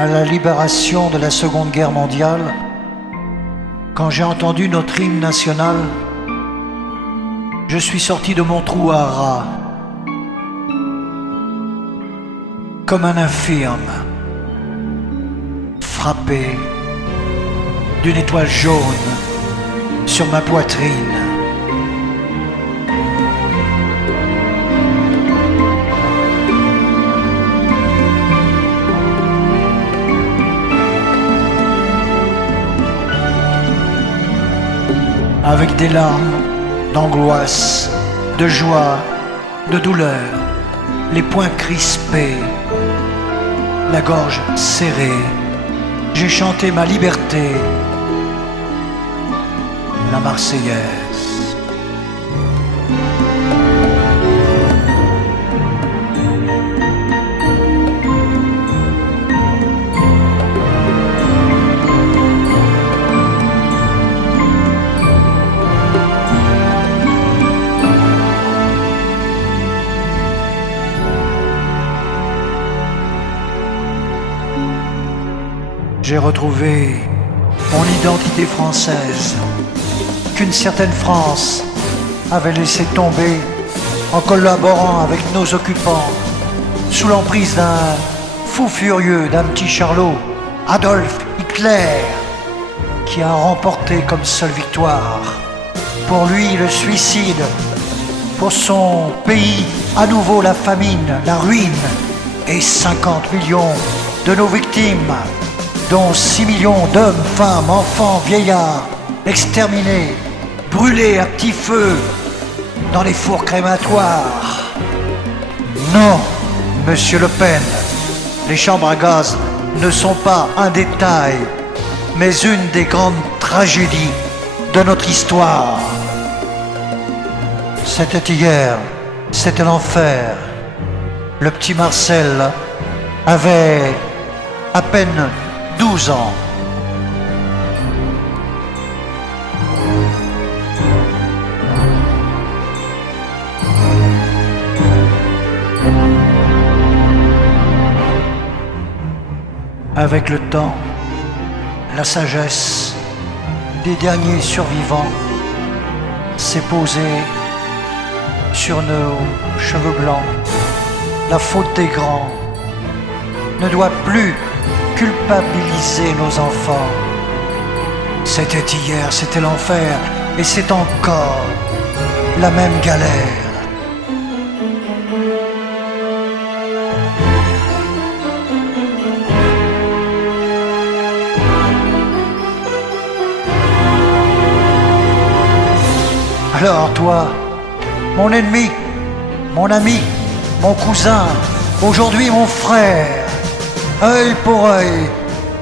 À la libération de la Seconde Guerre mondiale, quand j'ai entendu notre hymne national, je suis sorti de mon trou à rats, comme un infirme, frappé d'une étoile jaune sur ma poitrine. Avec des larmes d'angoisse, de joie, de douleur, les poings crispés, la gorge serrée, j'ai chanté ma liberté, la Marseillaise. J'ai retrouvé mon identité française qu'une certaine France avait laissé tomber en collaborant avec nos occupants sous l'emprise d'un fou furieux, d'un petit Charlot, Adolf Hitler, qui a remporté comme seule victoire pour lui le suicide, pour son pays à nouveau la famine, la ruine et 50 millions de nos victimes, dont 6 millions d'hommes, femmes, enfants, vieillards, exterminés, brûlés à petit feu dans les fours crématoires. Non, Monsieur Le Pen, les chambres à gaz ne sont pas un détail, mais une des grandes tragédies de notre histoire. C'était hier, c'était l'enfer. Le petit Marcel avait à peine 12 ans. Avec le temps, la sagesse des derniers survivants s'est posée sur nos cheveux blancs. La faute des grands ne doit plus culpabiliser nos enfants. C'était hier, c'était l'enfer, et c'est encore la même galère. Alors toi, mon ennemi, mon ami, mon cousin, aujourd'hui mon frère, œil pour œil,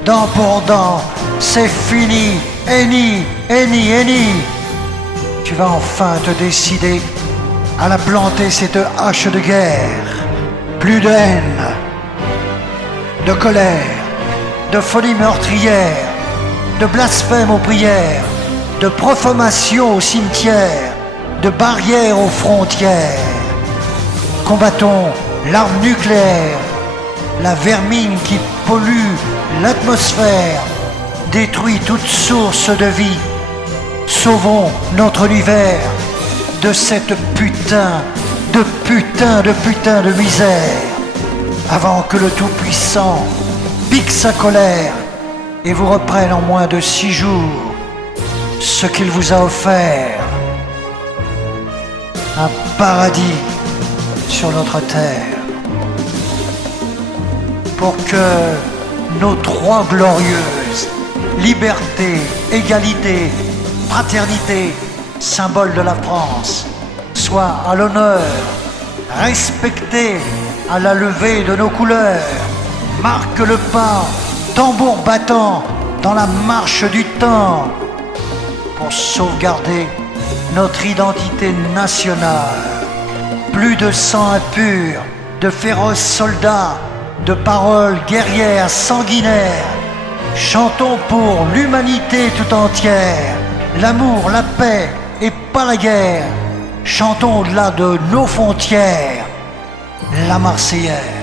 dent pour dent, c'est fini, henni, henni, henni. Tu vas enfin te décider à la planter cette hache de guerre. Plus de haine, de colère, de folie meurtrière, de blasphème aux prières, de profanation au cimetière, de barrières aux frontières. Combattons l'arme nucléaire, la vermine qui pollue l'atmosphère, détruit toute source de vie. Sauvons notre univers de cette putain de misère, avant que le Tout-Puissant pique sa colère et vous reprenne en moins de 6 jours ce qu'il vous a offert. Un paradis sur notre terre, pour que nos 3 glorieuses, liberté, égalité, fraternité, symbole de la France, soient à l'honneur, respectées à la levée de nos couleurs, marquent le pas, tambour battant, dans la marche du temps, pour sauvegarder notre identité nationale. Plus de sang impur, de féroces soldats, de paroles guerrières sanguinaires. Chantons pour l'humanité tout entière, l'amour, la paix et pas la guerre. Chantons au-delà de nos frontières, la Marseillaise.